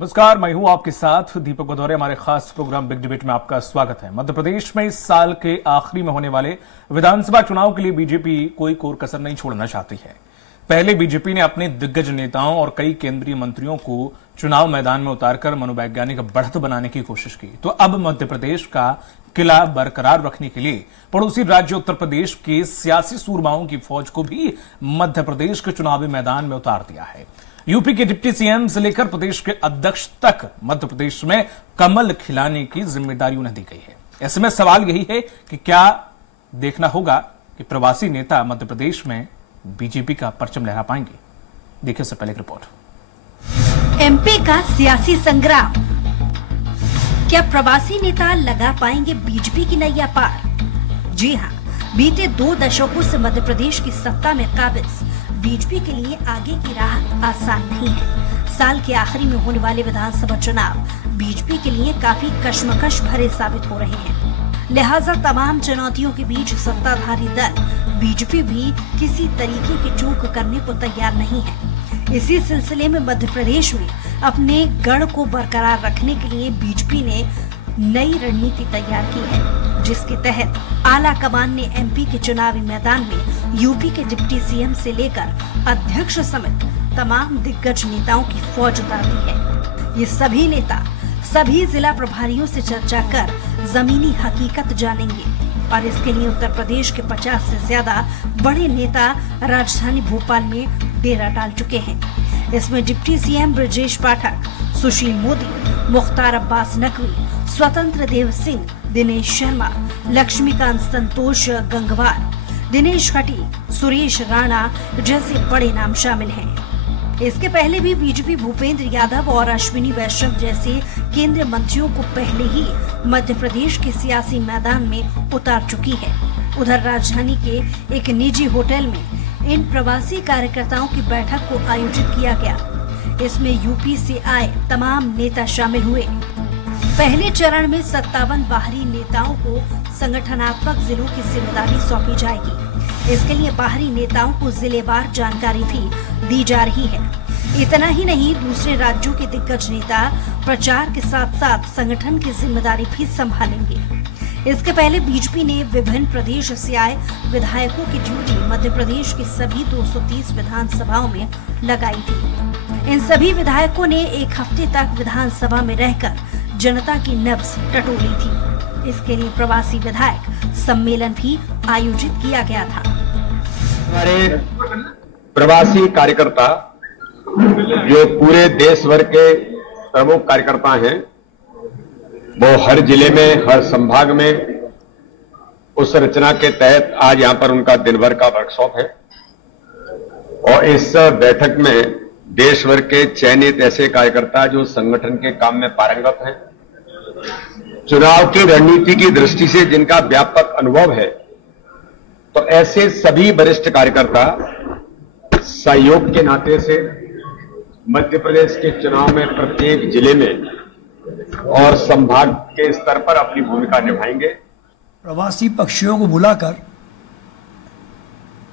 नमस्कार, मैं हूं आपके साथ दीपक भदौरे। हमारे खास प्रोग्राम बिग डिबेट में आपका स्वागत है। मध्य प्रदेश में इस साल के आखिरी में होने वाले विधानसभा चुनाव के लिए बीजेपी कोई कोर कसर नहीं छोड़ना चाहती है। पहले बीजेपी ने अपने दिग्गज नेताओं और कई केंद्रीय मंत्रियों को चुनाव मैदान में उतारकर मनोवैज्ञानिक बढ़त बनाने की कोशिश की, तो अब मध्य प्रदेश का किला बरकरार रखने के लिए पड़ोसी राज्य उत्तर प्रदेश के सियासी सूरमाओं की फौज को भी मध्य प्रदेश के चुनावी मैदान में उतार दिया है। यूपी के डिप्टी सीएम से लेकर प्रदेश के अध्यक्ष तक मध्य प्रदेश में कमल खिलाने की जिम्मेदारी उन्हें दी गई है। ऐसे में सवाल यही है कि क्या देखना होगा कि प्रवासी नेता मध्य प्रदेश में बीजेपी का परचम लहरा पाएंगे। देखिए उससे पहले एक रिपोर्ट। एमपी का सियासी संग्राम, क्या प्रवासी नेता लगा पाएंगे बीजेपी की नैया पार? जी हां, बीते 2 दशकों से मध्य प्रदेश की सत्ता में काबिज बीजेपी के लिए आगे की राह आसान नहीं है। साल के आखिरी में होने वाले विधानसभा चुनाव बीजेपी के लिए काफी कश्मकश भरे साबित हो रहे हैं। लिहाजा तमाम चुनौतियों के बीच सत्ताधारी दल बीजेपी भी किसी तरीके की चूक करने को तैयार नहीं है। इसी सिलसिले में मध्य प्रदेश में अपने गढ़ को बरकरार रखने के लिए बीजेपी ने नई रणनीति तैयार की है, जिसके तहत आला कमान ने एमपी के चुनावी मैदान में यूपी के डिप्टी सीएम से लेकर अध्यक्ष समेत तमाम दिग्गज नेताओं की फौज उतार दी है। ये सभी नेता सभी जिला प्रभारियों से चर्चा कर जमीनी हकीकत जानेंगे और इसके लिए उत्तर प्रदेश के 50 से ज्यादा बड़े नेता राजधानी भोपाल में डेरा डाल चुके हैं। इसमें डिप्टी सीएम ब्रजेश पाठक, सुशील मोदी, मुख्तार अब्बास नकवी, स्वतंत्र देव सिंह, दिनेश शर्मा, लक्ष्मीकांत संतोष गंगवार, दिनेश खटी, सुरेश राणा जैसे बड़े नाम शामिल हैं। इसके पहले भी बीजेपी भूपेंद्र यादव और अश्विनी वैष्णव जैसे केंद्रीय मंत्रियों को पहले ही मध्य प्रदेश के सियासी मैदान में उतार चुकी है। उधर राजधानी के एक निजी होटल में इन प्रवासी कार्यकर्ताओं की बैठक को आयोजित किया गया। इसमें यूपी से आए तमाम नेता शामिल हुए। पहले चरण में 57 बाहरी नेताओं को संगठनात्मक जिलों की जिम्मेदारी सौंपी जाएगी। इसके लिए बाहरी नेताओं को जिलेवार जानकारी भी दी जा रही है। इतना ही नहीं, दूसरे राज्यों के दिग्गज नेता प्रचार के साथ साथ संगठन की जिम्मेदारी भी संभालेंगे। इसके पहले बीजेपी ने विभिन्न प्रदेश से आए विधायकों की ड्यूटी मध्य प्रदेश की सभी 230 विधानसभाओं में लगाई थी। इन सभी विधायकों ने एक हफ्ते तक विधानसभा में रहकर जनता की नब्ज टटोली थी। इसके लिए प्रवासी विधायक सम्मेलन भी आयोजित किया गया था। हमारे प्रवासी कार्यकर्ता जो पूरे देश भर के प्रमुख कार्यकर्ता हैं, वो हर जिले में, हर संभाग में उस रचना के तहत आज यहां पर उनका दिन भर का वर्कशॉप है। और इस बैठक में देश भर के चयनित ऐसे कार्यकर्ता जो संगठन के काम में पारंगत हैं, चुनाव की रणनीति की दृष्टि से जिनका व्यापक अनुभव है, तो ऐसे सभी वरिष्ठ कार्यकर्ता सहयोग के नाते से मध्य प्रदेश के चुनाव में प्रत्येक जिले में और संभाग के स्तर पर अपनी भूमिका निभाएंगे। प्रवासी पक्षियों को बुलाकर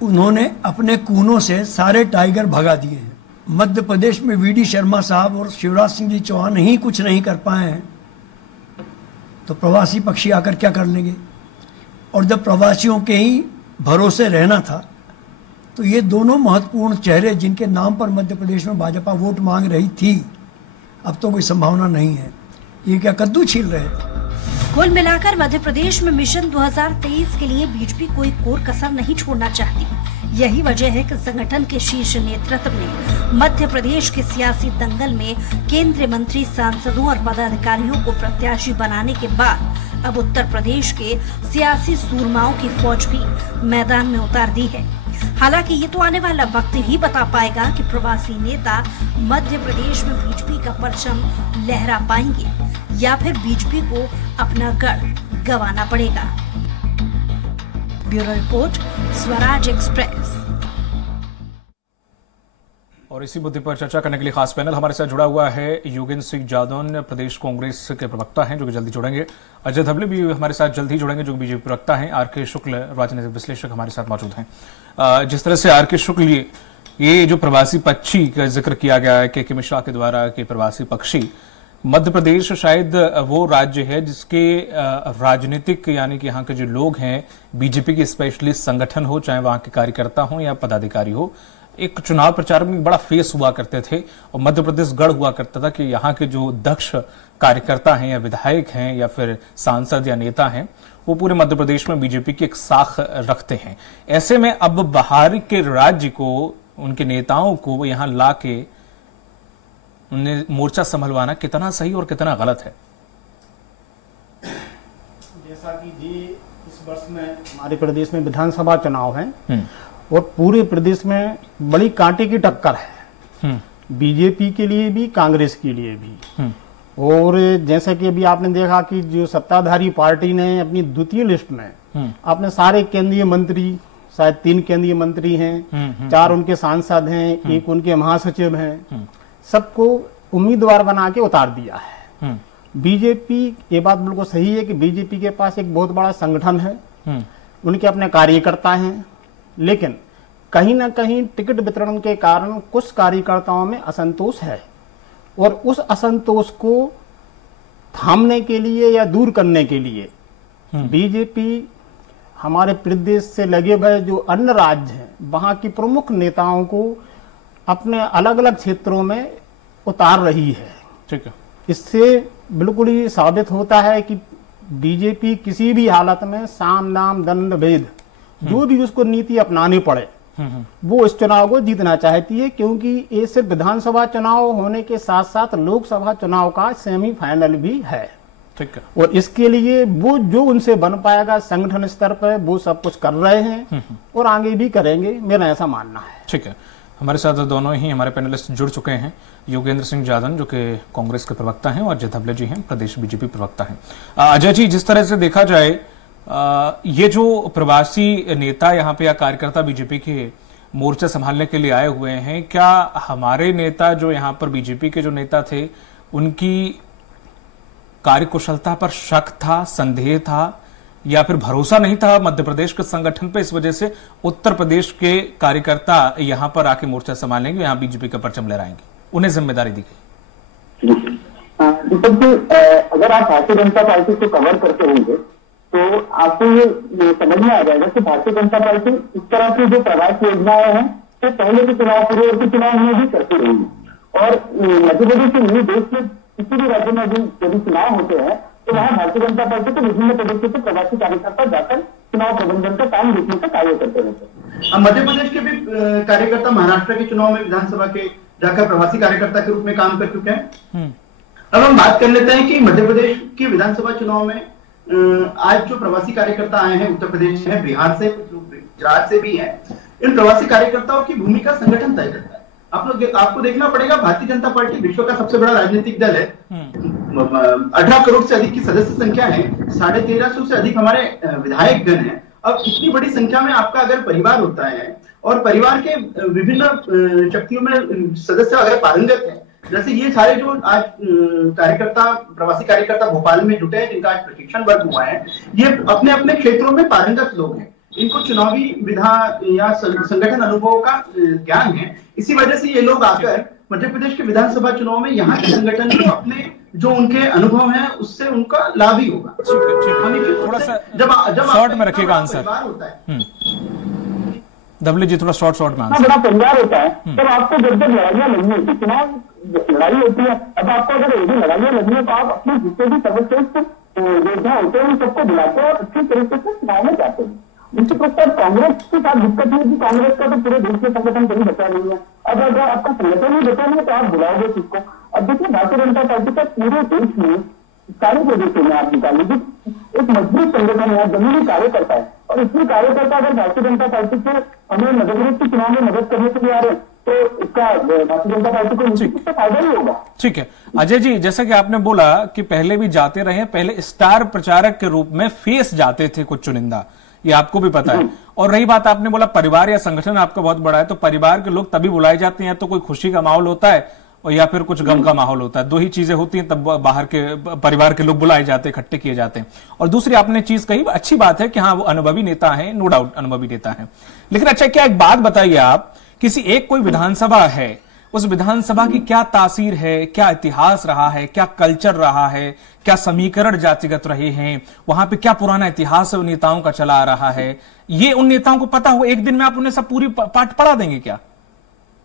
उन्होंने अपने कूनों से सारे टाइगर भगा दिए हैं। मध्य प्रदेश में वीडी शर्मा साहब और शिवराज सिंह जी चौहान ही कुछ नहीं कर पाए हैं, तो प्रवासी पक्षी आकर क्या कर लेंगे? और जब प्रवासियों के ही भरोसे रहना था, तो ये दोनों महत्वपूर्ण चेहरे जिनके नाम पर मध्य प्रदेश में भाजपा वोट मांग रही थी, अब तो कोई संभावना नहीं है। ये क्या कद्दू छील रहे थे? कुल मिलाकर मध्य प्रदेश में मिशन 2023 के लिए बीजेपी कोई कोर कसर नहीं छोड़ना चाहती। यही वजह है कि संगठन के शीर्ष नेतृत्व ने मध्य प्रदेश के सियासी दंगल में केंद्रीय मंत्री, सांसदों और पदाधिकारियों को प्रत्याशी बनाने के बाद अब उत्तर प्रदेश के सियासी सूरमाओं की फौज भी मैदान में उतार दी है। हालांकि ये तो आने वाला वक्त ही बता पाएगा कि प्रवासी नेता मध्य प्रदेश में बीजेपी का परचम लहरा पाएंगे या फिर बीजेपी को अपना गढ़ गंवाना पड़ेगा। Bureau report, Swaraj express. और इसी मुद्दे पर चर्चा करने के लिए खास पैनल हमारे साथ जुड़ा हुआ है योगेंद्र सिंह जादौन, प्रदेश कांग्रेस के प्रवक्ता हैं, जो कि जल्दी जुड़ेंगे। अजय धबले भी हमारे साथ जल्द ही जुड़ेंगे, जो कि बीजेपी प्रवक्ता हैं। आर के शुक्ल, राजनीतिक विश्लेषक, हमारे साथ मौजूद हैं। जिस तरह से आर के शुक्ल ये जो प्रवासी पक्षी का जिक्र किया गया है के मिश्रा के द्वारा कि प्रवासी पक्षी, मध्य प्रदेश शायद वो राज्य है जिसके राजनीतिक यानी कि यहाँ के जो लोग हैं, बीजेपी के स्पेशलिस्ट संगठन हो, चाहे वहां के कार्यकर्ता हो या पदाधिकारी हो, एक चुनाव प्रचार में बड़ा फेस हुआ करते थे और मध्य प्रदेश गढ़ हुआ करता था कि यहाँ के जो दक्ष कार्यकर्ता हैं या विधायक हैं या फिर सांसद या नेता हैं, वो पूरे मध्य प्रदेश में बीजेपी की एक साख रखते हैं। ऐसे में अब बाहर के राज्य को, उनके नेताओं को यहाँ ला के उन्हें मोर्चा संभलवाना कितना सही और कितना गलत है? जैसा कि जी इस वर्ष में हमारे प्रदेश में विधानसभा चुनाव है और पूरे प्रदेश में बड़ी कांटे की टक्कर है, बीजेपी के लिए भी कांग्रेस के लिए भी। और जैसा कि अभी आपने देखा कि जो सत्ताधारी पार्टी ने अपनी द्वितीय लिस्ट में अपने सारे केंद्रीय मंत्री, शायद 3 केंद्रीय मंत्री हैं, 4 उनके सांसद हैं, 1 उनके महासचिव हैं, सबको उम्मीदवार बना के उतार दिया है। बीजेपी, ये बात बिल्कुल सही है कि बीजेपी के पास एक बहुत बड़ा संगठन है, उनके अपने कार्यकर्ता हैं, लेकिन कहीं ना कहीं टिकट वितरण के कारण कुछ कार्यकर्ताओं में असंतोष है और उस असंतोष को थामने के लिए या दूर करने के लिए बीजेपी हमारे प्रदेश से लगे हुए जो अन्य राज्य हैं, वहां की प्रमुख नेताओं को अपने अलग अलग क्षेत्रों में उतार रही है। ठीक है। इससे बिल्कुल ही साबित होता है कि बीजेपी किसी भी हालत में साम दाम दंड भेद जो भी उसको नीति अपनानी पड़े वो इस चुनाव को जीतना चाहती है, क्योंकि ये सिर्फ विधानसभा चुनाव होने के साथ साथ लोकसभा चुनाव का सेमीफाइनल भी है। ठीक है। और इसके लिए वो जो उनसे बन पाएगा संगठन स्तर पर वो सब कुछ कर रहे हैं और आगे भी करेंगे, मेरा ऐसा मानना है। ठीक है। हमारे साथ दोनों ही हमारे पैनलिस्ट जुड़ चुके हैं, योगेंद्र सिंह जादन जो कि कांग्रेस के प्रवक्ता हैं और अजय धबले जी हैं, प्रदेश बीजेपी प्रवक्ता हैं। अजय जी, जिस तरह से देखा जाए ये जो प्रवासी नेता यहाँ पे या कार्यकर्ता बीजेपी के मोर्चा संभालने के लिए आए हुए हैं, क्या हमारे नेता जो यहाँ पर बीजेपी के जो नेता थे उनकी कार्यकुशलता पर शक था, संदेह था या फिर भरोसा नहीं था मध्य प्रदेश के संगठन पे, इस वजह से उत्तर प्रदेश के कार्यकर्ता यहाँ पर आके मोर्चा संभालेंगे, यहाँ बीजेपी का परचम लहराएंगे, उन्हें जिम्मेदारी दी गई? अगर आप भारतीय जनता पार्टी को कवर करते होंगे तो आपको ये समझ में आ जाएगा कि भारतीय जनता पार्टी इस तरह की जो प्रवास योजनाएं हैं तो पहले के चुनाव पूर्व चुनाव में भी करती रही और मध्य प्रदेश के नहीं, देश के किसी भी राज्य में यदि चुनाव होते हैं तो वहां भारतीय जनता पार्टी के विभिन्न प्रदेशों से प्रवासी कार्यकर्ता जाकर चुनाव प्रबंधन का काम देखने का कार्य करते रहते हैं। मध्य प्रदेश के भी कार्यकर्ता महाराष्ट्र के चुनाव में विधानसभा के जाकर प्रवासी कार्यकर्ता के रूप में काम कर चुके हैं। अब हम बात कर लेते हैं कि मध्य प्रदेश के विधानसभा चुनाव में आज जो प्रवासी कार्यकर्ता आए हैं, उत्तर प्रदेश से, बिहार से, गुजरात से भी हैं, इन प्रवासी कार्यकर्ताओं की भूमिका संगठन तय करता है। आपको देखना पड़ेगा, भारतीय जनता पार्टी विश्व का सबसे बड़ा राजनीतिक दल है, 18 करोड़ से अधिक की सदस्य संख्या है, 1350 से अधिक हमारे विधायक गण हैं। अब इतनी बड़ी संख्या में आपका अगर परिवार होता है और परिवार के विभिन्न शक्तियों में सदस्य अगर पारंगत है, जैसे ये सारे जो आज कार्यकर्ता, प्रवासी कार्यकर्ता भोपाल में जुटे हैं, जिनका आज प्रशिक्षण वर्ग हुआ है, ये अपने अपने क्षेत्रों में पारंगत लोग हैं, इनको चुनावी विधा या संगठन अनुभव का ज्ञान है। इसी वजह से ये लोग आकर मध्य प्रदेश के विधानसभा चुनाव में यहाँ के संगठन को अपने जो उनके अनुभव हैं उससे उनका लाभ ही होगा। थोड़ा सा जब शॉर्ट में रखिएगा आंसर होता है। धबले जी, थोड़ा शॉर्ट में आंसर। बड़ा परिवार होता है तब आपको जब लड़ाइयां लड़नी होती, चुनाव लड़ाई होती है, अब आपको अगर यदि लड़ाइयां लड़नी है तो आप अपने जितने भी सर्वश्रेष्ठ योद्धा होते हैं उन सबको बुलाते हैं और अच्छी तरीके से चुनाव में जाते हैं। उनके प्रस्ताव कांग्रेस के साथ दिक्कत है कि कांग्रेस का तो पूरे देश में संगठन कहीं बचा नहीं है। अब अगर आपका संगठन ही बचा नहीं है तो आप बुलाओगे किसको? अब देखिए, भारतीय जनता पार्टी का पूरे देश में सारे प्रदेशों में आप निकाल लीजिए, एक मजबूत संगठन है, जमीनी कार्यकर्ता है, और इसमें कार्यकर्ता अगर भारतीय जनता पार्टी से हमें मध्य प्रदेश के चुनाव में मदद करने के लिए आ रहे हैं तो इसका भारतीय जनता पार्टी को निश्चित फायदा ही होगा। ठीक है अजय जी, जैसा कि आपने बोला कि पहले भी जाते रहे, पहले स्टार प्रचारक के रूप में फेस जाते थे कुछ चुनिंदा, ये आपको भी पता है। और रही बात, आपने बोला परिवार या संगठन आपका बहुत बड़ा है, तो परिवार के लोग तभी बुलाए जाते हैं तो कोई खुशी का माहौल होता है और या फिर कुछ गम का माहौल होता है, दो ही चीजें होती हैं, तब बाहर के परिवार के लोग बुलाए जाते हैं, इकट्ठे किए जाते हैं। और दूसरी आपने चीज कही, अच्छी बात है कि हाँ वो अनुभवी नेता हैं, नो डाउट अनुभवी नेता हैं, लेकिन अच्छा क्या एक बात बताइए आप किसी एक कोई विधानसभा है, उस विधानसभा की क्या तासीर है, क्या इतिहास रहा है, क्या कल्चर रहा है, क्या समीकरण जातिगत रहे हैं, वहां पे क्या पुराना इतिहास नेताओं का चला आ रहा है, ये उन नेताओं को पता हो? एक दिन में आप उन्हें सब पूरी पाठ पढ़ा देंगे क्या?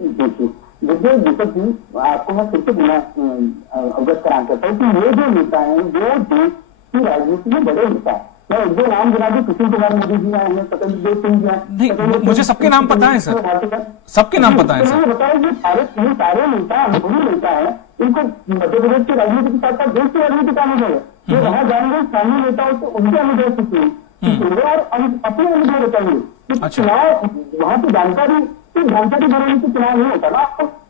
देखिए दीपक जी, आपको मैं फिर से अवगत कराना चाहता हूँ कि ये जो नेता है वो देश की राजनीति में बड़े नेता है। मैं एक दो नाम गिना दूं, सुशील कुमार मोदी जी आए हैं, स्वतंत्र सिंह जी नहीं, मुझे सबके नाम पता है सर, सबके नाम पता है सर। बताया ये सारे नेता अनुभवी नेता है, इनको मध्य प्रदेश की राजनीति के साथ साथ देश की राजनीति का अनुभव है। ये वहां जाएंगे स्थानीय नेताओं से उनके अनुभव सीखेंगे और अपने अनुभव बताएंगे। चुनाव वहां की जानकारी बढ़ाने से चुनाव नहीं होता ना।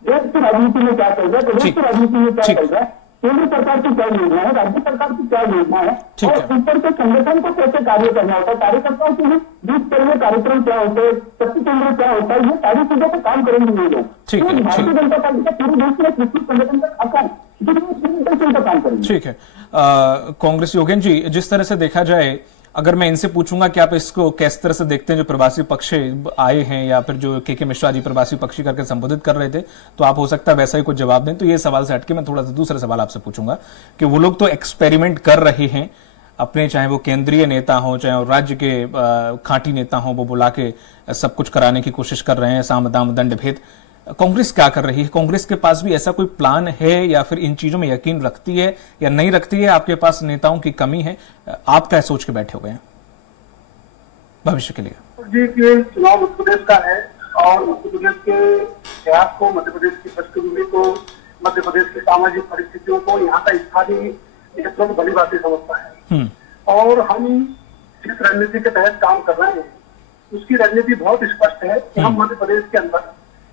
देश की राजनीति में क्या चल रहा है, प्रदेश की राजनीति में क्या चल रहा है, केंद्र सरकार की क्या योजना है, राज्य सरकार की क्या योजना है, और ऊपर के संगठन को कैसे कार्य करना होता है, कार्यकर्ताओं के लिए बीच स्तरीय कार्यक्रम क्या होते हैं, शक्ति केंद्र क्या होता है, ये सारी चीजों पर काम करेंगे ये लोग। भारतीय जनता पार्टी का पूरे देश में एक विस्तृत संगठन का आकार काम करेंगे। ठीक है। कांग्रेस योगेंद्र जी, जिस तरह से देखा जाए, अगर मैं इनसे पूछूंगा कि आप इसको किस तरह से देखते हैं, जो प्रवासी पक्षी आए हैं या फिर जो के मिश्रा जी प्रवासी पक्षी करके संबोधित कर रहे थे, तो आप हो सकता है वैसा ही कुछ जवाब दें। तो ये सवाल से हटके मैं थोड़ा सा दूसरा सवाल आपसे पूछूंगा कि वो लोग तो एक्सपेरिमेंट कर रहे हैं अपने, चाहे वो केंद्रीय नेता हो, चाहे वो राज्य के खांटी नेता हो, वो बुला के सब कुछ कराने की कोशिश कर रहे हैं, साम दाम दंड भेद। कांग्रेस क्या कर रही है? कांग्रेस के पास भी ऐसा कोई प्लान है या फिर इन चीजों में यकीन रखती है या नहीं रखती है? आपके पास नेताओं की कमी है, आप क्या सोच के बैठे हुए हैं भविष्य के लिए? जी के चुनाव मध्य प्रदेश का है और मध्य प्रदेश के इतिहास को, मध्य प्रदेश की पृष्ठभूमि को, मध्य प्रदेश की सामाजिक परिस्थितियों को, यहाँ का स्थानीय नेतृत्व भली बातें समझता है। और हम जिस रणनीति के तहत काम कर रहे हैं उसकी रणनीति बहुत स्पष्ट है कि हम मध्य प्रदेश के अंदर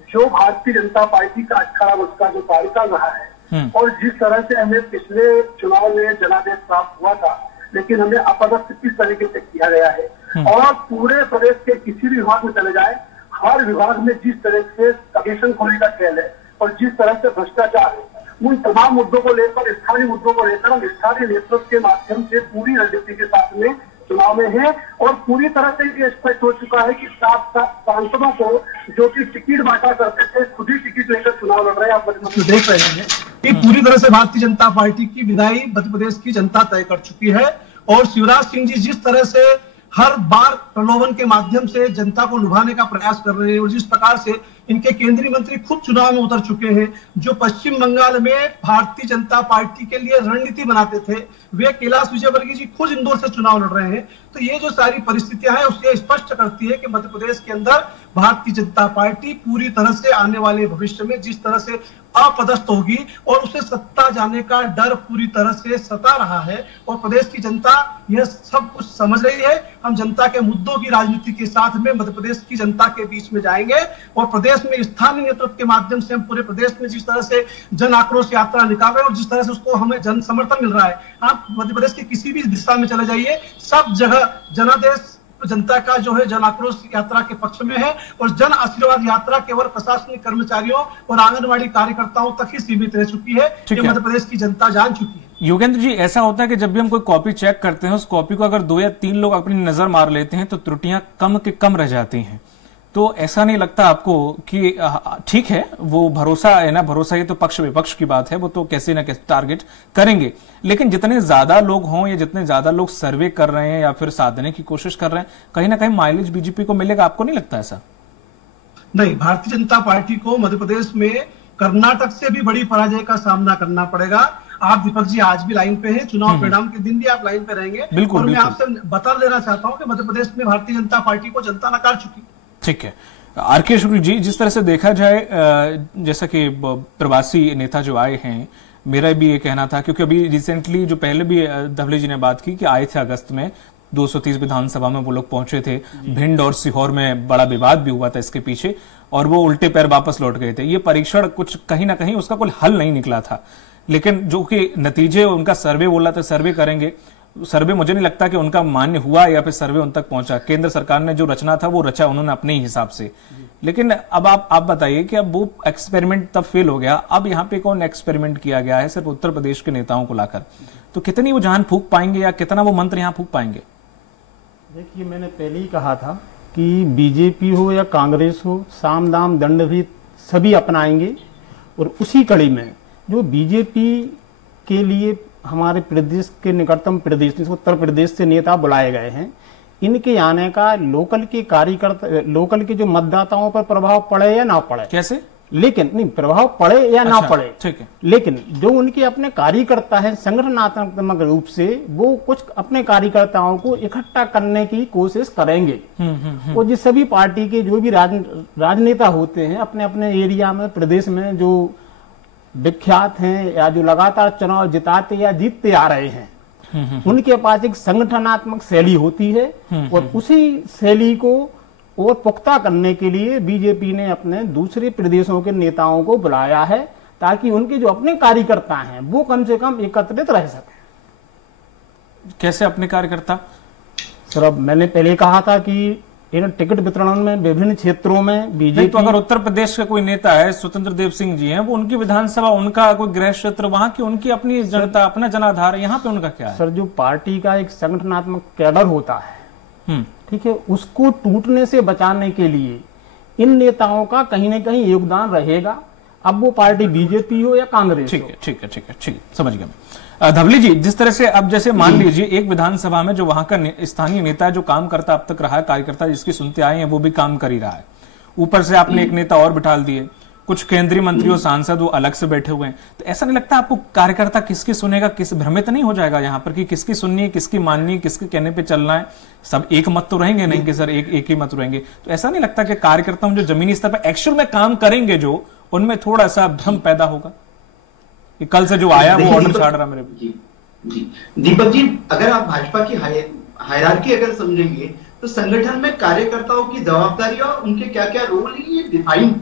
जो भारतीय जनता पार्टी का 18 वर्ष का जो कार्यकाल रहा है और जिस तरह से हमें पिछले चुनाव में जनादेश प्राप्त हुआ था, लेकिन हमें अपदस्थ किस तरीके से किया गया है, और पूरे प्रदेश के किसी भी विभाग में चले जाए, हर विभाग में जिस तरह से कमीशन खोने का खेल है और जिस तरह से भ्रष्टाचार है, उन तमाम मुद्दों को लेकर, स्थानीय मुद्दों को लेकर हम स्थानीय नेतृत्व के माध्यम से पूरी रणनीति के साथ में चुनाव में है। और पूरी तरह से ये स्पष्ट हो चुका है कि सात सांसदों को जो कि टिकट बांटा करते थे, खुद ही टिकट लेकर चुनाव लड़ रहे हैं। आप देख रहे हैं कि पूरी तरह से भारतीय जनता पार्टी की विदाई मध्य प्रदेश की जनता तय कर चुकी है। और शिवराज सिंह जी जिस तरह से हर बार प्रलोभन के माध्यम से जनता को लुभाने का प्रयास कर रहे हैं और जिस प्रकार से इनके केंद्रीय मंत्री खुद चुनाव में उतर चुके हैं, जो पश्चिम बंगाल में भारतीय जनता पार्टी के लिए रणनीति बनाते थे, वे कैलाश विजयवर्गीय जी खुद इंदौर से चुनाव लड़ रहे हैं। तो ये जो सारी परिस्थितियां हैं उससे स्पष्ट करती है कि मध्य प्रदेश के अंदर भारतीय जनता पार्टी पूरी तरह से आने वाले भविष्य में जिस तरह से अपदस्थ होगी और उसे सत्ता जाने का डर पूरी तरह से सता रहा है। और प्रदेश की जनता यह सब कुछ समझ रही है। हम जनता के मुद्दों की राजनीति के साथ में मध्य प्रदेश की जनता के बीच में जाएंगे और प्रदेश में स्थानीय नेतृत्व के माध्यम से हम पूरे प्रदेश में जिस तरह से जन आक्रोश यात्रा निकाल रहे हैं और जिस तरह से उसको हमें जन समर्थन मिल रहा है, आप मध्य प्रदेश की किसी भी दिशा में चले जाइए, सब जगह जनादेश जनता का जो है जन आक्रोश यात्रा के पक्ष में है। और जन आशीर्वाद यात्रा केवल प्रशासनिक कर्मचारियों और आंगनबाड़ी कार्यकर्ताओं तक ही सीमित रह चुकी है, ये मध्य प्रदेश की जनता जान चुकी है। योगेंद्र जी, ऐसा होता है कि जब भी हम कोई कॉपी चेक करते हैं, उस कॉपी को अगर 2 या 3 लोग अपनी नजर मार लेते हैं तो त्रुटियां कम के कम रह जाती हैं। तो ऐसा नहीं लगता आपको कि ठीक है, वो भरोसा है ना, भरोसा ये तो पक्ष विपक्ष की बात है, वो तो कैसे ना कैसे टारगेट करेंगे, लेकिन जितने ज्यादा लोग हों या जितने ज्यादा लोग सर्वे कर रहे हैं या फिर साधने की कोशिश कर रहे हैं, कहीं ना कहीं माइलेज बीजेपी को मिलेगा? आपको नहीं लगता ऐसा? नहीं, भारतीय जनता पार्टी को मध्य प्रदेश में कर्नाटक से भी बड़ी पराजय का सामना करना पड़ेगा। आप दीपक जी आज भी लाइन पे हैं, चुनाव परिणाम के दिन भी आप लाइन पे रहेंगे। बिल्कुल, और मैं आपसे बता देना चाहता हूं कि मध्य प्रदेश में भारतीय जनता पार्टी को जनता नकार चुकी। ठीक है। आर.के. शुक्ल जी, जिस तरह से देखा जाए, जैसा कि प्रवासी नेता जो आए हैं, मेरा भी ये कहना था, क्योंकि अभी रिसेंटली जो पहले भी धवले जी ने बात की कि आए थे अगस्त में 230 विधानसभा में वो लोग पहुंचे थे, भिंड और सीहोर में बड़ा विवाद भी हुआ था इसके पीछे, और वो उल्टे पैर वापस लौट गए थे। ये परीक्षण कुछ कहीं ना कहीं उसका कोई हल नहीं निकला था, लेकिन जो कि नतीजे उनका सर्वे बोला था, सर्वे करेंगे, सर्वे मुझे नहीं लगता कि उनका मान्य हुआ या फिर सर्वे उन तक पहुंचा। केंद्र सरकार ने जो रचना था वो रचा उन्होंने अपने ही हिसाब से। लेकिन अब आप बताइए कि अब वो एक्सपेरिमेंट तब फेल हो गया, अब यहाँ पे कौन एक्सपेरिमेंट किया गया है सिर्फ उत्तर प्रदेश के नेताओं को लाकर, तो कितनी वो जान फूंक पाएंगे या कितना वो मंत्र यहाँ फूंक पाएंगे? देखिए, मैंने पहले ही कहा था कि बीजेपी हो या कांग्रेस हो, साम दाम दंड भी सभी अपनाएंगे। और उसी कड़ी में जो बीजेपी के लिए हमारे प्रदेश के निकटतम प्रदेश उत्तर प्रदेश से नेता बुलाए गए हैं, इनके आने का लोकल के कार्यकर्ता, लोकल के जो मतदाताओं पर प्रभाव पड़े या ना पड़े, कैसे, लेकिन नहीं प्रभाव पड़े या ना पड़े, ठीक है, लेकिन जो उनके अपने कार्यकर्ता हैं संगठनात्मक रूप से वो कुछ अपने कार्यकर्ताओं को इकट्ठा करने की कोशिश करेंगे। और जिस सभी पार्टी के जो भी राजनेता होते हैं अपने अपने एरिया में, प्रदेश में जो विख्यात हैं या जो लगातार चुनाव जिताते या जीतते आ रहे हैं, उनके पास एक संगठनात्मक शैली होती है। और उसी शैली को और पुख्ता करने के लिए बीजेपी ने अपने दूसरे प्रदेशों के नेताओं को बुलाया है, ताकि उनके जो अपने कार्यकर्ता हैं वो कम से कम एकत्रित रह सके। कैसे अपने कार्यकर्ता? सर, अब मैंने पहले कहा था कि इन टिकट वितरण में विभिन्न क्षेत्रों में बीजेपी, तो अगर उत्तर प्रदेश का कोई नेता है, स्वतंत्र देव सिंह जी हैं, वो उनकी विधानसभा, उनका कोई गृह क्षेत्र, वहां की उनकी अपनी जनता, अपना जनाधार है, यहाँ पे उनका क्या है? सर, जो पार्टी का एक संगठनात्मक कैडर होता है, ठीक है, उसको टूटने से बचाने के लिए इन नेताओं का कहीं न कहीं योगदान रहेगा, अब वो पार्टी बीजेपी हो या कांग्रेस। ठीक है, ठीक है, ठीक है, ठीक है, समझ गया मैं। धवली जी, जिस तरह से अब जैसे मान लीजिए एक विधानसभा में जो वहां का स्थानीय नेता जो काम करता अब तक रहा है, कार्यकर्ता जिसकी सुनते आए हैं वो भी काम कर ही रहा है, ऊपर से आपने एक नेता और बिठा दिए, कुछ केंद्रीय मंत्री और सांसद वो अलग से बैठे हुए हैं, तो ऐसा नहीं लगता आपको कार्यकर्ता किसकी सुनेगा, किस भ्रमित नहीं हो जाएगा यहाँ पर कि किसकी सुननी है, किसकी माननी है, किसके कहने पे चलना है? सब एक मत तो रहेंगे नहीं कि सर एक ही मत रहेंगे, तो ऐसा नहीं लगता कि कार्यकर्ता जो जमीनी स्तर पर एक्चुअल में काम करेंगे जो उनमें थोड़ा सा भ्रम पैदा होगा कि कल से जो आया वो ऑर्डर छाड़ रहा मेरे? जी दीपक जी, अगर आप भाजपा की हायरार्की अगर समझेंगे तो संगठन में कार्यकर्ताओं की जवाबदारी और उनके क्या क्या रोल है ये डिफाइन।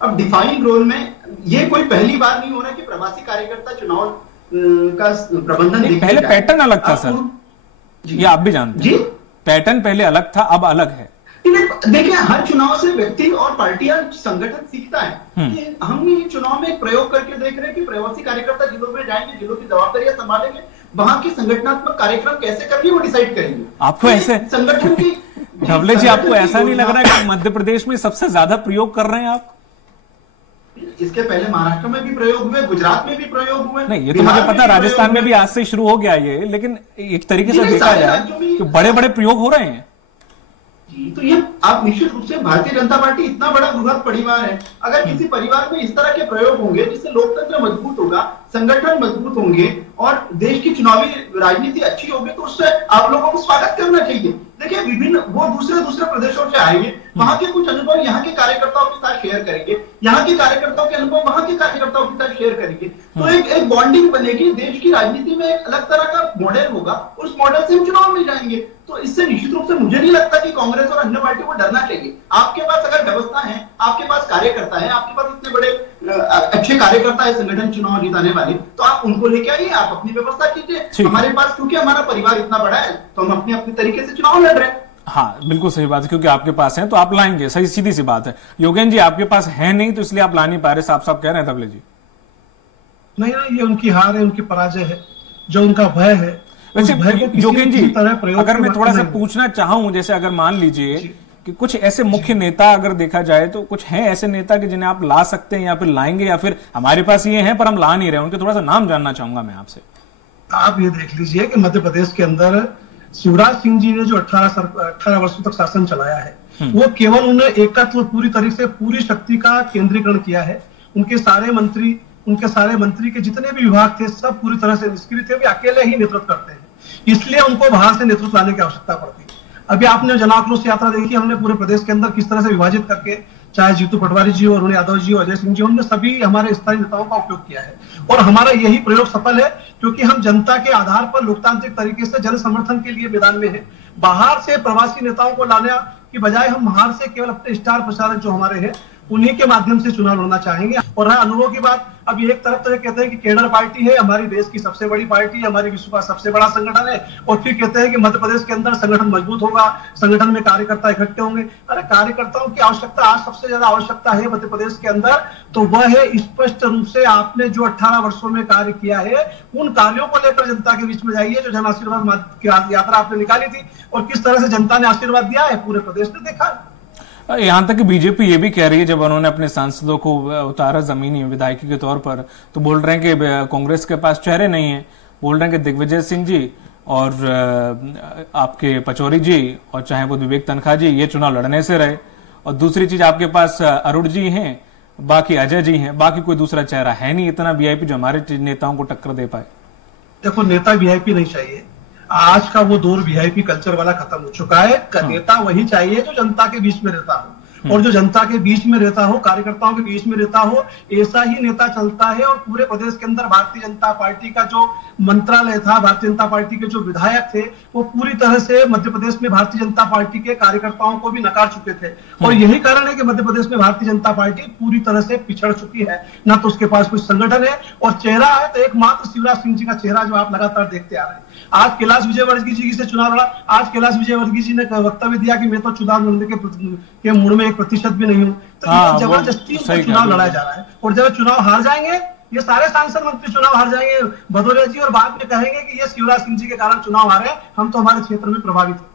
अब डिफाइन रोल में ये कोई पहली बार नहीं हो रहा कि प्रवासी कार्यकर्ता चुनाव का प्रबंधन, पहले पैटर्न अलग था सर, ये आप भी जानते हैं, पैटर्न पहले अलग था, अब अलग है। देखिए, हर चुनाव से व्यक्ति और पार्टियां संगठन सीखता है कि हम ये चुनाव में एक प्रयोग करके देख रहे हैं कि प्रवासी कार्यकर्ता जिलों में जाएंगे, जिलों की जवाबदारियां संभालेंगे, वहां के संगठनात्मक कार्यक्रम कैसे करनी वो डिसाइड करेंगे। आपको ऐसे संगठन की धवले जी, आपको ऐसा नहीं लग रहा है कि मध्य प्रदेश में सबसे ज्यादा प्रयोग कर रहे हैं आप? इसके पहले महाराष्ट्र में भी प्रयोग हुए, गुजरात में भी प्रयोग हुए, नहीं ये तो मुझे पता, राजस्थान में भी आज से शुरू हो गया ये, लेकिन एक तरीके से देखा जाए तो बड़े बड़े प्रयोग हो रहे हैं। तो ये आप निश्चित रूप से भारतीय जनता पार्टी इतना बड़ा बृहद परिवार है, अगर किसी परिवार में इस तरह के प्रयोग होंगे जिससे लोकतंत्र मजबूत होगा, संगठन मजबूत होंगे और देश की चुनावी राजनीति अच्छी होगी, तो उससे आप लोगों को स्वागत करना चाहिए। देखिए, विभिन्न वो दूसरे प्रदेशों से आएंगे, वहां के कुछ अनुभव यहाँ के कार्यकर्ताओं के साथ शेयर करेंगे, यहाँ के कार्यकर्ताओं के अनुभव वहां के कार्यकर्ताओं के साथ शेयर करेंगे, तो एक बॉन्डिंग बनेगी, देश की राजनीति में एक अलग तरह का मॉडल होगा, उस मॉडल से हम चुनाव में जाएंगे। तो इससे निश्चित रूप से मुझे नहीं लगता कि कांग्रेस और अन्य पार्टी को डरना चाहिए। आपके पास अगर व्यवस्था है, आपके पास कार्यकर्ता है, आपके पास इतने बड़े अच्छे कार्यकर्ता है संगठन चुनाव जिताने वाले, तो आप उनको लेके आइए, आप अपनी व्यवस्था कीजिए। हमारे पास क्योंकि हमारा परिवार इतना बड़ा है तो हम अपने अपने तरीके से चुनाव लड़ रहे हैं। हाँ, बिल्कुल सही बात है, क्योंकि आपके पास है तो आप लाएंगे, सही सीधी सी बात है। योगेन जी, आपके पास है नहीं तो इसलिए आप ला नहीं पा रहे, साफ साफ कह रहे हैं धवले जी। नहीं, ये उनकी हार है, उनकी पराजय है, जो उनका भय है। वैसे योगेन जी, अगर मैं थोड़ा सा पूछना चाहूं, जैसे अगर मान लीजिए कि कुछ ऐसे मुख्य नेता अगर देखा जाए तो कुछ हैं ऐसे नेता कि जिन्हें आप ला सकते हैं या फिर लाएंगे, या फिर हमारे पास ये हैं पर हम ला नहीं रहे, उनके थोड़ा सा नाम जानना चाहूंगा मैं आपसे। आप ये देख लीजिए कि मध्य प्रदेश के अंदर शिवराज सिंह जी ने जो 18 वर्षों तक शासन चलाया है, वो केवल उन्हें एकत्व पूरी तरीके से पूरी शक्ति का केंद्रीकरण किया है। उनके सारे मंत्री के जितने भी विभाग थे सब पूरी तरह से निष्क्रिय थे, वे अकेले ही नेतृत्व करते हैं, इसलिए उनको बाहर से नेतृत्व लाने की आवश्यकता पड़ती है। अभी आपने जनाक्रोश यात्रा देखी, हमने पूरे प्रदेश के अंदर किस तरह से विभाजित करके, चाहे जीतू पटवारी जी और अरुण यादव जी और अजय सिंह जी, उन्होंने सभी हमारे स्थानीय नेताओं का उपयोग किया है और हमारा यही प्रयोग सफल है, क्योंकि हम जनता के आधार पर लोकतांत्रिक तरीके से जन समर्थन के लिए मैदान में है। बाहर से प्रवासी नेताओं को लाने की बजाय हम बाहर से केवल अपने स्टार प्रचारक जो हमारे हैं उन्हीं के माध्यम से चुनाव लड़ना चाहेंगे। और हाँ, अनुभव की बात, अब एक तरफ तो ये कहते हैं कि केडर पार्टी है, हमारी देश की सबसे बड़ी पार्टी है, हमारी विश्व का सबसे बड़ा संगठन है, और फिर कहते हैं कि मध्य प्रदेश के अंदर संगठन मजबूत होगा, संगठन में कार्यकर्ता इकट्ठे होंगे। अरे कार्यकर्ताओं की आवश्यकता, आज सबसे ज्यादा आवश्यकता है मध्य प्रदेश के अंदर, तो वह है स्पष्ट रूप से आपने जो 18 वर्षों में कार्य किया है, उन कार्यों को लेकर जनता के बीच में जाइए। जो जन आशीर्वाद यात्रा आपने निकाली थी और किस तरह से जनता ने आशीर्वाद दिया है, पूरे प्रदेश ने देखा है। यहां तक कि बीजेपी ये भी कह रही है, जब उन्होंने अपने सांसदों को उतारा जमीनी विधायकी के तौर पर, तो बोल रहे हैं कि कांग्रेस के पास चेहरे नहीं है। बोल रहे हैं कि दिग्विजय सिंह जी और आपके पचौरी जी और चाहे वो विवेक तनखा जी, ये चुनाव लड़ने से रहे। और दूसरी चीज, आपके पास अरुण जी हैं, बाकी अजय जी हैं, बाकी कोई दूसरा चेहरा है नहीं इतना वीआईपी जो हमारे नेताओं को टक्कर दे पाए। देखो, नेता वीआईपी नहीं चाहिए, आज का वो दौर वीआईपी कल्चर वाला खत्म हो चुका है। नेता वही चाहिए जो जनता के बीच में रहता हो, और जो जनता के बीच में रहता हो, कार्यकर्ताओं के बीच में रहता हो, ऐसा ही नेता चलता है। और पूरे प्रदेश के अंदर भारतीय जनता पार्टी का जो मंत्रालय था, भारतीय जनता पार्टी के जो विधायक थे, वो पूरी तरह से मध्य प्रदेश में भारतीय जनता पार्टी के कार्यकर्ताओं को भी नकार चुके थे। और यही कारण है कि मध्य प्रदेश में भारतीय जनता पार्टी पूरी तरह से पिछड़ चुकी है। ना तो उसके पास कोई संगठन है, और चेहरा है तो एकमात्र शिवराज सिंह जी का चेहरा, जो आप लगातार देखते आ रहे हैं। आज कैलाश विजयवर्गीय जी से चुनाव लड़ा, आज कैलाश विजयवर्गीय जी ने वक्तव्य दिया कि मैं तो चुनाव लड़ने के मूड में 1% भी नहीं हूं। तो जबरदस्ती चुनाव लड़ाया जा रहा है, और जब चुनाव हार जाएंगे, ये सारे सांसद मंत्री चुनाव हार जाएंगे भदौरिया जी, और बाद में कहेंगे कि ये शिवराज सिंह जी के कारण चुनाव हारे, हम तो हमारे क्षेत्र में प्रभावित हैं।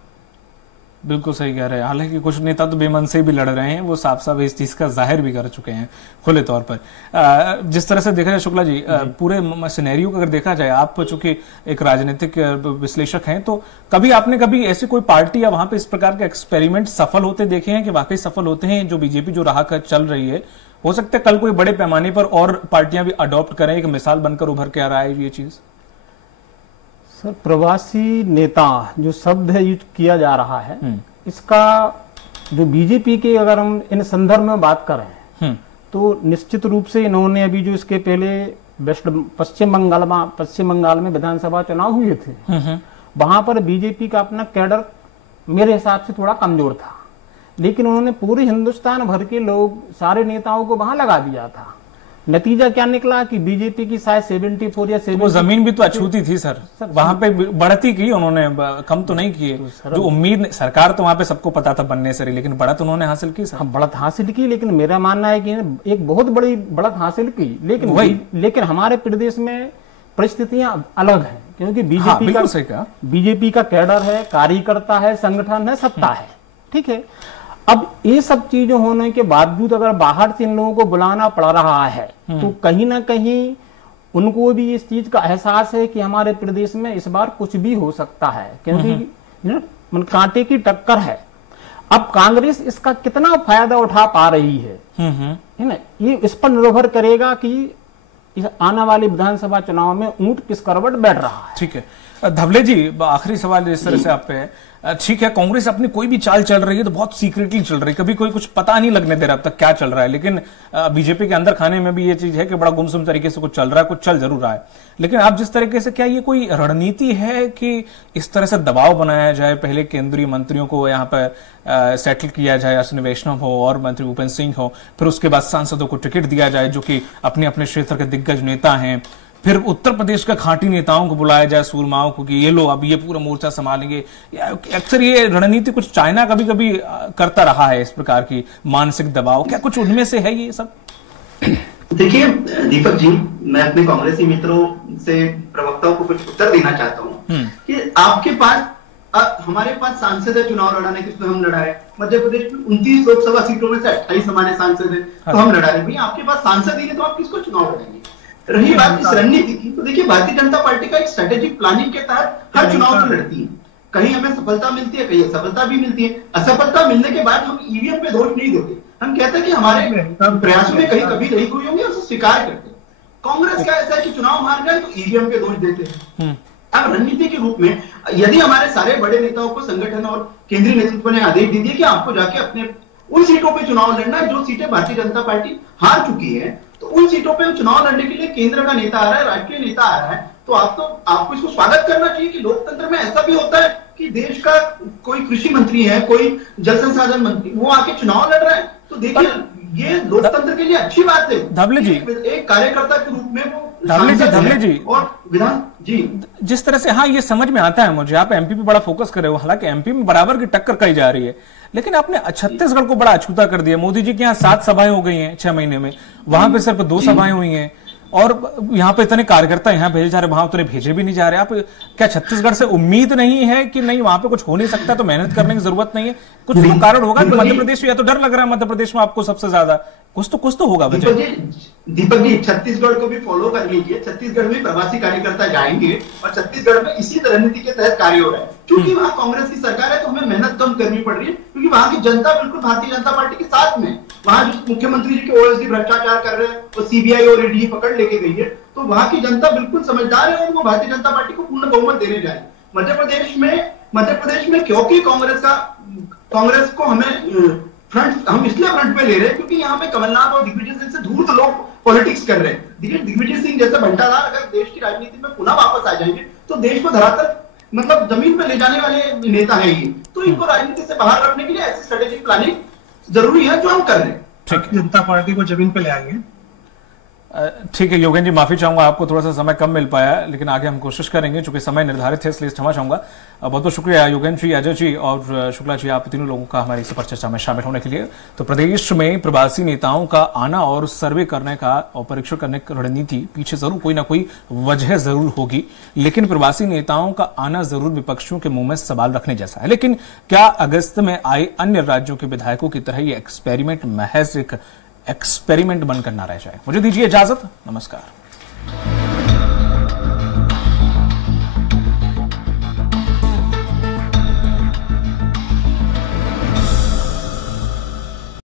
बिल्कुल सही कह रहे हैं। हालांकि कुछ नेता तो बेमन से भी लड़ रहे हैं, वो साफ साफ इस चीज का जाहिर भी कर चुके हैं खुले तौर पर। जिस तरह से देखा जाए शुक्ला जी, पूरे सिनेरियो को अगर देखा जाए, आप चूंकि एक राजनीतिक विश्लेषक हैं, तो कभी आपने कभी ऐसी कोई पार्टी या वहां पे इस प्रकार के एक्सपेरिमेंट सफल होते देखे हैं कि वाकई सफल होते हैं? जो बीजेपी जो राह कर चल रही है, हो सकता है कल कोई बड़े पैमाने पर और पार्टियां भी अडॉप्ट करें, एक मिसाल बनकर उभर के आ रहा है ये चीज। सर, प्रवासी नेता जो शब्द है यूज किया जा रहा है, इसका जो बीजेपी के अगर हम इन संदर्भ में बात करें तो निश्चित रूप से इन्होंने अभी जो इसके पहले पश्चिम बंगाल में विधानसभा चुनाव हुए थे, वहां पर बीजेपी का अपना कैडर मेरे हिसाब से थोड़ा कमजोर था, लेकिन उन्होंने पूरे हिंदुस्तान भर के लोग, सारे नेताओं को वहां लगा दिया था। नतीजा क्या निकला कि बीजेपी की शायद 74 या 70, वो जमीन भी तो अछूती थी सर, वहां पे बढ़ती की उन्होंने, कम तो नहीं किए। जो उम्मीद सरकार तो वहां पे सबको पता था बनने से, लेकिन बढ़त उन्होंने हासिल की सर। हाँ, बढ़त हासिल की, लेकिन मेरा मानना है कि एक बहुत बड़ी बढ़त हासिल की, लेकिन हमारे प्रदेश में परिस्थितियां अलग हैं, क्योंकि बीजेपी का कैडर है, कार्यकर्ता है, संगठन है, सत्ता है, ठीक है। अब ये सब चीजें होने के बावजूद अगर बाहर से इन लोगों को बुलाना पड़ रहा है, तो कहीं ना कहीं उनको भी इस चीज का एहसास है कि हमारे प्रदेश में इस बार कुछ भी हो सकता है, क्योंकि कांटे की टक्कर है। अब कांग्रेस इसका कितना फायदा उठा पा रही है ना, ये इस पर निर्भर करेगा कि इस आने वाले विधानसभा चुनाव में ऊंट किस करवट बैठ रहा है। ठीक है, धवले जी, आखिरी सवाल इस तरह से आप पे है। ठीक है, कांग्रेस अपनी कोई भी चाल चल रही है तो बहुत सीक्रेटली चल रही है, कभी कोई कुछ पता नहीं लगने दे रहा अब तक क्या चल रहा है। लेकिन बीजेपी के अंदर खाने में भी ये चीज है कि बड़ा गुमसुम तरीके से कुछ चल रहा है, कुछ चल जरूर रहा है। लेकिन आप जिस तरीके से, क्या ये कोई रणनीति है कि इस तरह से दबाव बनाया जाए, पहले केंद्रीय मंत्रियों को यहाँ पर सेटल किया जाए, अश्विनी वैष्णव हो और मंत्री भूपेंद्र सिंह हो, फिर उसके बाद सांसदों को टिकट दिया जाए जो कि अपने अपने क्षेत्र के दिग्गज नेता हैं, फिर उत्तर प्रदेश का खांटी नेताओं को बुलाया जाए, सूरमाओं को, कि ये लो अब ये पूरा मोर्चा संभालेंगे। अक्सर ये रणनीति कुछ चाइना कभी कभी करता रहा है, इस प्रकार की मानसिक दबाव, क्या कुछ उनमें से है ये सब? देखिए दीपक जी, मैं अपने कांग्रेसी मित्रों से, प्रवक्ताओं को कुछ उत्तर देना चाहता हूँ कि आपके पास, हमारे पास सांसद है चुनाव लड़ाने के, हम लड़ाए। मध्य प्रदेश में 29 लोकसभा सीटों में से 28 हमारे सांसद है, तो हम लड़ा रहे। भाई आपके पास सांसद ही है तो आप किसको चुनाव लड़ाएंगे? रही बात इस रणनीति की, तो देखिए भारतीय जनता पार्टी का एक स्ट्रेटेजिक प्लानिंग के तहत हर चुनाव को लड़ती है। कहीं हमें सफलता मिलती है, कहीं असफलता भी मिलती है। असफलता मिलने के बाद हम ईवीएम पे दोष नहीं देते, हम कहते हैं कि हमारे प्रयासों में कहीं कभी रही हुई होंगी, उसे स्वीकार करते हैं। कांग्रेस का ऐसा है कि चुनाव हार गए तो ईवीएम पे दोष देते हैं। अब रणनीति के रूप में यदि हमारे सारे बड़े नेताओं को संगठन और केंद्रीय नेतृत्व ने आदेश दे दिया कि आपको जाके अपने उन सीटों पे चुनाव लड़ना है जो सीटें भारतीय जनता पार्टी हार चुकी है, तो उन सीटों पे चुनाव लड़ने के लिए केंद्र का नेता आ रहा है, राष्ट्रीय नेता आ रहा है, तो आपको इसको स्वागत करना चाहिए कि लोकतंत्र में ऐसा भी होता है कि देश का कोई कृषि मंत्री है, कोई जल संसाधन मंत्री, वो आके चुनाव लड़ रहा है। तो देखिए ये लोकतंत्र के लिए अच्छी बात है। धावले जी, एक कार्यकर्ता के रूप में वो धावले जी और विधान जी जिस तरह से, हाँ ये समझ में आता है मुझे, आप एमपी पे बड़ा फोकस कर रहे हो, हालांकि एमपी में बराबर की टक्कर कही जा रही है, लेकिन आपने छत्तीसगढ़ को बड़ा अछूता कर दिया। मोदी जी के यहाँ 7 सभाएं हो गई हैं 6 महीने में, वहां पे सिर्फ 2 सभाएं हुई हैं, और यहाँ पे इतने कार्यकर्ता यहाँ भेजे जा रहे, वहां उतने भेजे भी नहीं जा रहे। आप क्या छत्तीसगढ़ से उम्मीद नहीं है कि नहीं वहां पे कुछ हो नहीं सकता, तो मेहनत करने की जरूरत नहीं है? कुछ तो कारण होगा कि मध्य प्रदेश, या तो डर लग रहा है मध्य प्रदेश में आपको सबसे ज्यादा, कुछ तो होगा। दीपक जी छत्तीसगढ़ को भी फॉलो कर लीजिए, छत्तीसगढ़ में प्रवासी कार्यकर्ता जाएंगे और छत्तीसगढ़ में इसी रणनीति के तहत कार्य हो रहा है, क्योंकि वहां कांग्रेस की सरकार है तो हमें मेहनत कम करनी पड़ रही है, क्योंकि वहां की जनता बिल्कुल भारतीय जनता पार्टी के साथ में। वहां जो मुख्यमंत्री जी के ओएसडी भ्रष्टाचार कर रहे हैं, वो सीबीआई और ईडी पकड़ लेके गई है, तो वहां की जनता बिल्कुल समझदार है और वो भारतीय जनता पार्टी को पूर्ण बहुमत देने जाए। मध्य प्रदेश में क्योंकि कांग्रेस को हमें हम इसलिए फ्रंट पे ले रहे हैं क्योंकि यहाँ पे कमलनाथ और दिग्विजय सिंह से धूर्त लोग पॉलिटिक्स कर रहे हैं। दिग्विजय सिंह जैसे भंटाधार अगर देश की राजनीति में पुनः वापस आ जाएंगे तो देश को धरातल मतलब जमीन पे ले जाने वाले नेता है ये, तो इनको राजनीति से बाहर रखने के लिए ऐसी स्ट्रेटेजिक प्लानिंग जरूरी है जो हम कर रहे हैं। जनता पार्टी को जमीन पे ले आएंगे। ठीक है योगेन जी, माफी चाहूंगा, आपको थोड़ा सा समय कम मिल पाया, लेकिन आगे हम कोशिश करेंगे, चूंकि समय निर्धारित है इसलिए क्षमा चाहूंगा। बहुत बहुत शुक्रिया योगेन जी, अजय जी और शुक्ला जी, आप तीनों लोगों का हमारी इस पर चर्चा में शामिल होने के लिए। तो प्रदेश में प्रवासी नेताओं का आना और सर्वे करने का और परीक्षण करने की रणनीति पीछे जरूर कोई ना कोई वजह जरूर होगी, लेकिन प्रवासी नेताओं का आना जरूर विपक्षियों के मुंह में सवाल रखने जैसा है। लेकिन क्या अगस्त में आए अन्य राज्यों के विधायकों की तरह ये एक्सपेरिमेंट महज एक एक्सपेरिमेंट बनकर ना रह जाए? मुझे दीजिए इजाजत, नमस्कार।